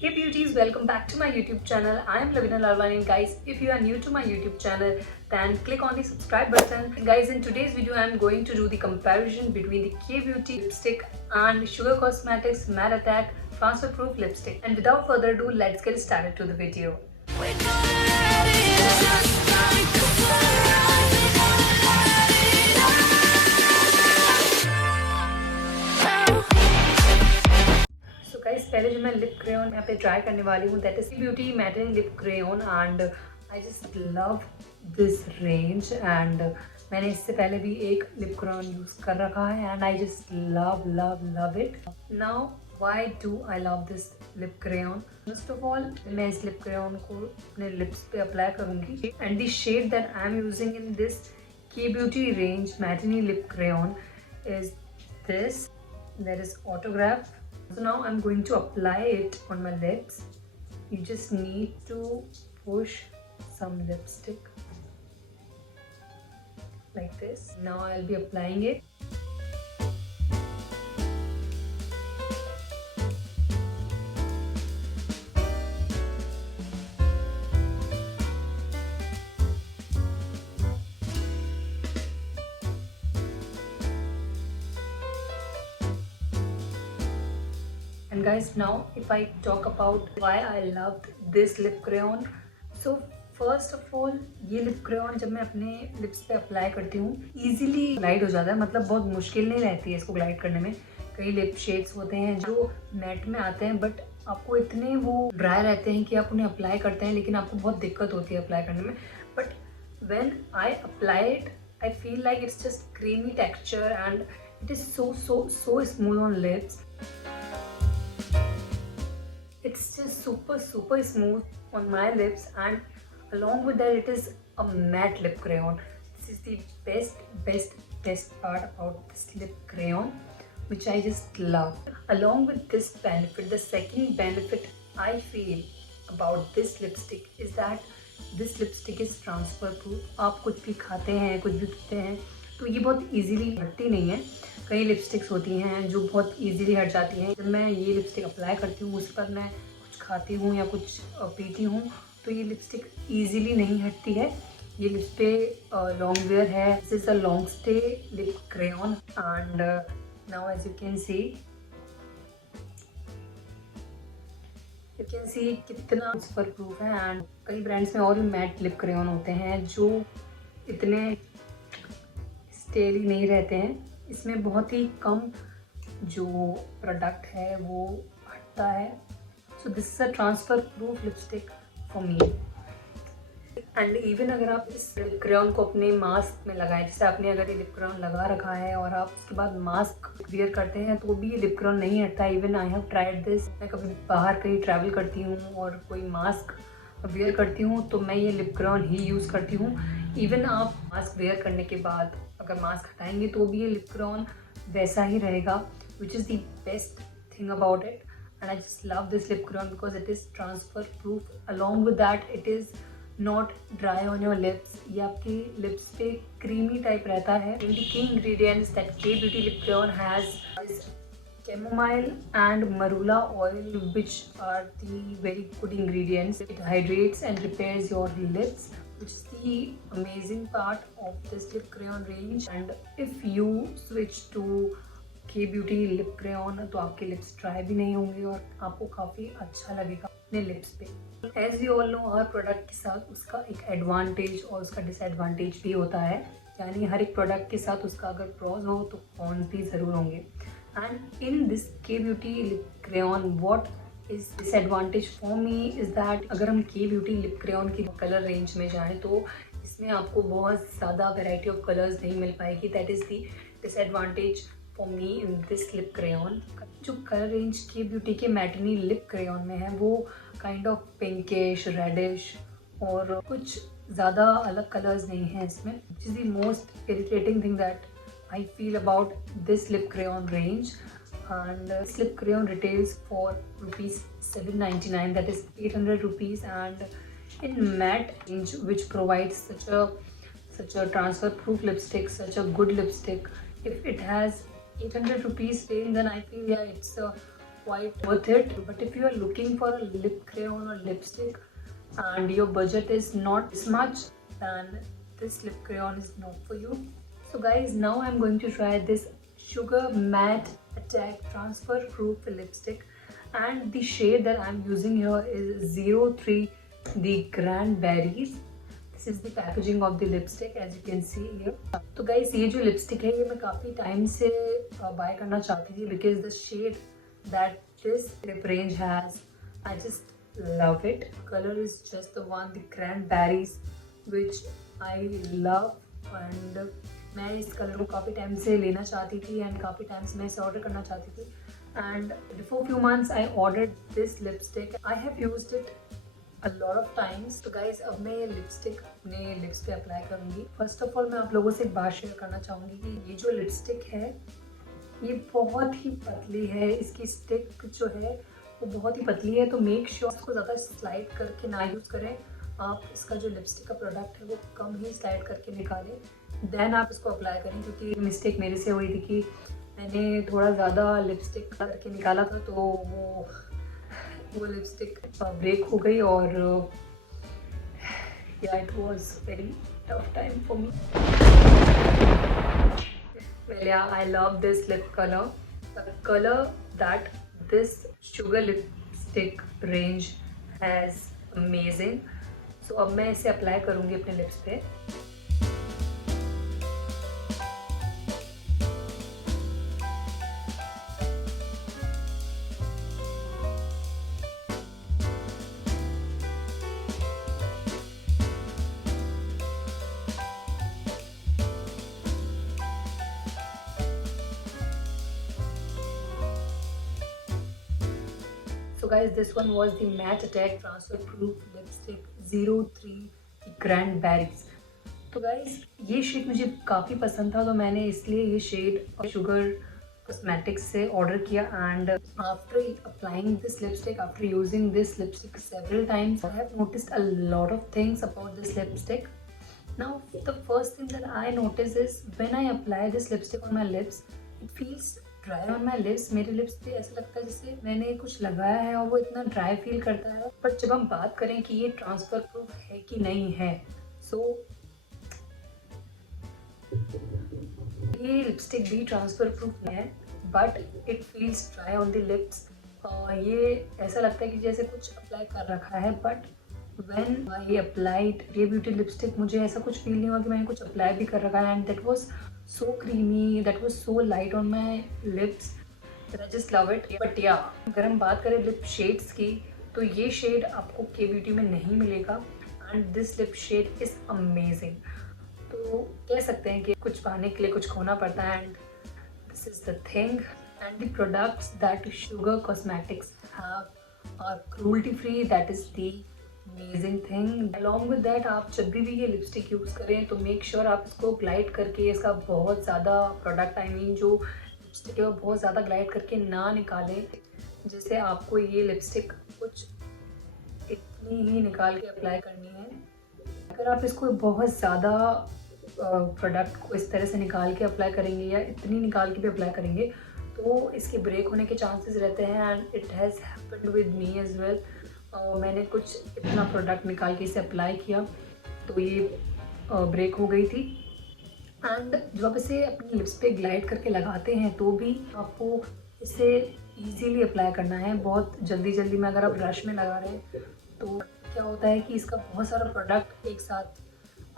Hey beauties, welcome back to my YouTube channel. I am Lavina Lalwani and guys, if you are new to my YouTube channel, then click on the subscribe button. And guys, in today's video, I am going to do the comparison between the K-Beauty lipstick and Sugar Cosmetics Matte Attack Transfer Proof Lipstick. And without further ado, let's get started to the video. Guys पहले जो मैं lip crayon यहाँ पे try करने वाली हूँ that is beauty मैटिन lip crayon and I just love this range and मैंने इससे पहले भी एक लिप क्रेयॉन यूज़ कर रखा है and I just love love love it. Now why do I love this lip crayon? First of all मैं इस लिप क्रेयॉन को अपने लिप्स पे अप्लाई करूँगी and the shade that I am using in this K beauty range matinee lip crayon is this, that is Autograph. So now I'm going to apply it on my lips. You just need to push some lipstick like this. Now I'll be applying it. And guys, now if I talk about why I loved this lip crayon, so first of all ये lip crayon जब मैं अपने lips पे apply करती हूँ easily glide हो जाता है. मतलब बहुत मुश्किल नहीं रहती है इसको ग्लाइड करने में. कई लिप शेड्स होते हैं जो मैट में आते हैं बट आपको इतने वो ड्राई रहते हैं कि आप उन्हें अप्लाई करते हैं लेकिन आपको बहुत दिक्कत होती है अप्लाई करने में. But when I apply it I feel like it's just creamy texture and it is so smooth on lips. It's just super smooth on my lips and along with that it is a matte lip crayon. This is the best part about this lip crayon which I just love. Along with this benefit, the second benefit I feel about this lipstick is that this lipstick is transfer proof. आप कुछ भी खाते हैं कुछ भी पीते हैं तो ये बहुत easily हटती नहीं है. कई लिपस्टिक्स होती हैं जो बहुत इजीली हट जाती हैं. जब मैं ये लिपस्टिक अप्लाई करती हूँ उस पर मैं कुछ खाती हूँ या कुछ पीती हूँ तो ये लिपस्टिक इजीली नहीं हटती है. ये लिप्स पे लॉन्ग वेयर है. This is a long stay lip crayon and now as you can see कितना ट्रांसफर प्रूफ है. एंड कई ब्रांड्स में और भी मैट लिप क्रेयॉन होते हैं जो इतने स्टेली नहीं रहते हैं. इसमें बहुत ही कम जो प्रोडक्ट है वो हटता है. So this is a transfer proof lipstick for me. And even अगर आप इस लिप क्रेयॉन को अपने मास्क में लगाएं, जैसे आपने अगर ये लिप क्रेयॉन लगा रखा है और आप उसके बाद मास्क वियर करते हैं तो भी ये लिप क्रेयॉन नहीं हटता. Even I have tried this. मैं कभी बाहर कहीं ट्रैवल करती हूँ और कोई मास्क वियर करती हूँ तो मैं ये लिप क्रेयॉन ही यूज़ करती हूँ. इवन आप मास्क वेयर करने के बाद अगर मास्क हटाएंगे तो भी ये लिप क्रेयॉन वैसा ही रहेगा, which is the best thing about it. And I just love this lip crayon because it is transfer proof. Along with that it is not dry on your lips. ये आपकी lips पे creamy type रहता है. In the key ingredients that K beauty lip crayon has chamomile and marula oil, which are the very good ingredients. It hydrates and repairs your lips, which is the amazing part of this lip crayon range. And if you switch to K Beauty lip crayon तो आपके lips dry भी नहीं होंगे और आपको काफ़ी अच्छा लगेगा अपने लिप्स पे. As we all know, her product के साथ उसका एक एडवांटेज और उसका डिसएडवांटेज भी होता है. यानी हर एक प्रोडक्ट के साथ उसका अगर प्रॉज हो तो कॉन्स भी ज़रूर होंगे. And in this K Beauty lip crayon, what is disadvantage for me is that अगर हम K Beauty lip crayon की कलर रेंज में जाएं तो इसमें आपको बहुत ज़्यादा वैरायटी ऑफ कलर्स नहीं मिल पाएगी. That is the disadvantage for me in this lip crayon. जो कलर रेंज K Beauty के मैटिनी लिप क्रेयॉन में है वो काइंड ऑफ पिंकिश रेडिश और कुछ ज़्यादा अलग कलर्स नहीं हैं इसमें. विच is the most irritating thing that I feel about this lip crayon range. And this lip crayon retails for rupees 799, that is 800 rupees. And in matte range, which provides such a transfer proof lipstick, such a good lipstick, if it has 800 rupees range, then I feel yeah it's a quite worth it. But if you are looking for a lip crayon or lipstick and your budget is not this much, then this lip crayon is not for you. So guys, now I'm going to try this Sugar Matte Attack Transfer Proof lipstick, and the shade that I'm using here is 03 the Cranberries. This is the packaging of the lipstick as you can see here. तो guys, ये जो lipstick है ये मैं काफ़ी time से buy करना चाहती थी because the shade that this lip range has, I just love it. Color is just the one, the Cranberries, which I love, and मैं इस कलर को काफ़ी टाइम से लेना चाहती थी एंड काफ़ी टाइम से मैं इसे ऑर्डर करना चाहती थी. And before few months I ordered this lipstick. I have used it a lot of times. तो guys, अब मैं ये लिपस्टिक अपने लिप्स पे अप्लाई करूँगी. फर्स्ट ऑफ ऑल मैं आप लोगों से एक बात शेयर करना चाहूँगी कि ये जो लिपस्टिक है ये बहुत ही पतली है. इसकी स्टिक जो है वो बहुत ही पतली है, तो मेक श्योर इसको ज़्यादा स्लाइड करके ना यूज़ करें. आप इसका जो लिपस्टिक का प्रोडक्ट है वो कम ही स्लाइड करके निकालें, देन आप इसको अप्लाई करें. क्योंकि मिस्टेक मेरे से हुई थी कि मैंने थोड़ा ज़्यादा लिपस्टिक करके निकाला था, तो वो लिपस्टिक ब्रेक हो गई और yeah, it was very tough time for me. Well, yeah, I love this lip color. The color that this Sugar lipstick range has amazing. So अब मैं इसे अप्लाई करूँगी अपने लिप्स पे. So guys, this one was the Matte Attack Transfer Proof Lipstick 03 Cranberries. तो guys, ये shade मुझे काफ़ी पसंद था, तो मैंने इसलिए ये शेड शुगर कॉस्मेटिक्स से ऑर्डर किया. And after applying this lipstick, after using this lipstick several times, I have noticed a lot of things about this lipstick. Now the first thing that I notice is when I apply this lipstick on my lips, it feels dry on my lips. मेरे lips पे ऐसा लगता है जैसे मैंने कुछ लगाया है और वो इतना ड्राई फील करता है. बट जब हम बात करें कि ये ट्रांसफर प्रूफ है कि नहीं है, सो ये लिपस्टिक भी ट्रांसफर प्रूफ नहीं है, but it feels dry on the lips. ये ऐसा लगता है कि जैसे कुछ अप्लाई कर रखा है, बट व्हेन आई अप्लाइड ये ब्यूटी लिपस्टिक, मुझे ऐसा कुछ फील नहीं हुआ कि मैंने कुछ अप्लाई भी कर रखा है. And that was so creamy, that was so light on my lips that I just love it. But yeah, अगर हम बात करें लिप शेड्स की, तो ये शेड आपको के ब्यूटी में नहीं मिलेगा. And this lip shade is amazing. तो कह सकते हैं कि कुछ पाने के लिए कुछ खोना पड़ता है, and this is the thing. And the products that Sugar Cosmetics have are cruelty free. That is the amazing thing. Along with that, आप जब भी ये लिपस्टिक यूज़ करें तो मेक श्योर आप इसको ग्लाइड करके, इसका बहुत ज़्यादा प्रोडक्ट, आई मीन जो लिपस्टिक है वो बहुत ज़्यादा ग्लाइड करके ना निकालें. जैसे आपको ये लिपस्टिक कुछ इतनी ही निकाल के अप्लाई करनी है. अगर आप इसको बहुत ज़्यादा प्रोडक्ट को इस तरह से निकाल के अप्लाई करेंगे या इतनी निकाल के भी अप्लाई करेंगे, तो इसके ब्रेक होने के चांसेस रहते हैं. And it has happened with me as well. मैंने कुछ इतना प्रोडक्ट निकाल के इसे अप्लाई किया तो ये ब्रेक हो गई थी. एंड जब आप इसे अपने लिप्स पे ग्लाइड करके लगाते हैं तो भी आपको इसे इजीली अप्लाई करना है. बहुत जल्दी जल्दी में अगर आप रश में लगा रहे हैं तो क्या होता है कि इसका बहुत सारा प्रोडक्ट एक साथ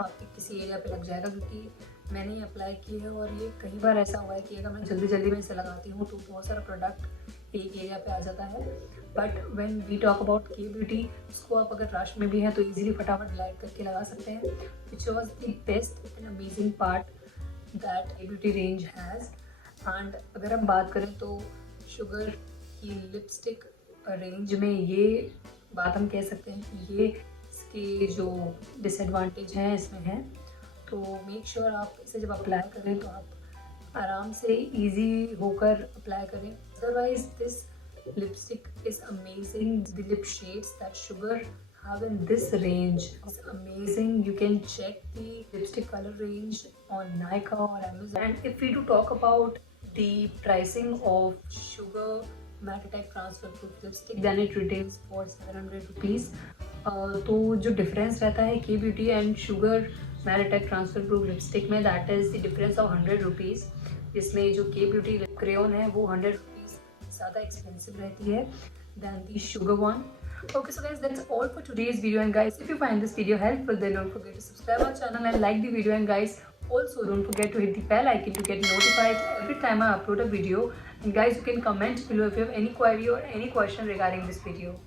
आपके किसी एरिया पे लग जाएगा. क्योंकि मैंने ये अप्लाई की है और ये कई बार ऐसा हुआ है कि अगर मैं जल्दी जल्दी में इसे लगाती हूँ तो बहुत सारा प्रोडक्ट एक एरिया पे आ जाता है. But when we talk about K beauty, उसको आप अगर रश में भी हैं तो इजीली फटाफट ग्लाइड करके लगा सकते हैं. Which was the best and amazing part that K beauty range has. And अगर हम बात करें तो शुगर की लिपस्टिक रेंज में ये बात हम कह सकते हैं कि ये इसके जो डिसएडवांटेज हैं इसमें हैं. तो मेक श्योर आप इसे जब अप्लाई करें तो आप आराम से इजी होकर अप्लाई करें. Otherwise this lipstick is amazing. The lip shades that Sugar have in this range is amazing. You can check the lipstick color range on Nykaa or Amazon. And if we do talk about the pricing of Sugar matte attack transfer proof lipstick then it retails for 700 rupees. तो जो difference रहता है K beauty and Sugar matte attack transfer proof lipstick में, that is the difference of 100 rupees, जिसमें जो के beauty lip crayon है वो 100 रुपीज़ ज़्यादा एक्सपेंसिव रहती है than the sugar one. Okay, so guys, that's all for today's video. And guys, if you find this video helpful, then don't forget to subscribe our channel and like the video. And guys, also don't forget to hit the bell icon to get notified every time I upload a video. And guys, you can comment below if you have any query or any question regarding this video.